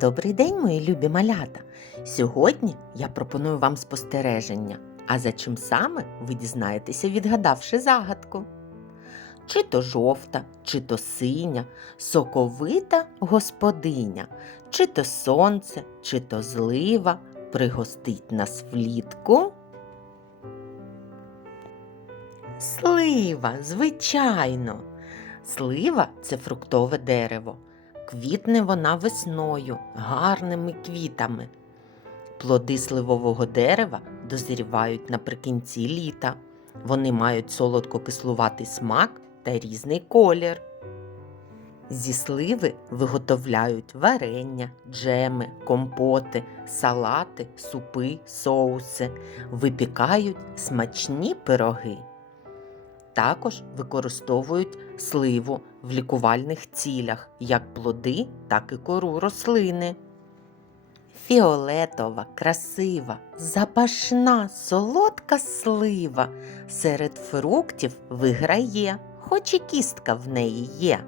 Добрий день, мої любі малята! Сьогодні я пропоную вам спостереження, а за чим саме ви дізнаєтеся, відгадавши загадку. Чи то жовта, чи то синя, соковита господиня, чи то сонце, чи то злива пригостить нас влітку. Слива, звичайно. Слива це фруктове дерево. Квітне вона весною, гарними квітами. Плоди сливового дерева дозрівають наприкінці літа. Вони мають солодко-кислуватий смак та різний колір. Зі сливи виготовляють варення, джеми, компоти, салати, супи, соуси, випікають смачні пироги. Також використовують сливу в лікувальних цілях, як плоди, так і кору рослини. Фіолетова, красива, запашна, солодка слива серед фруктів виграє, хоч і кістка в неї є.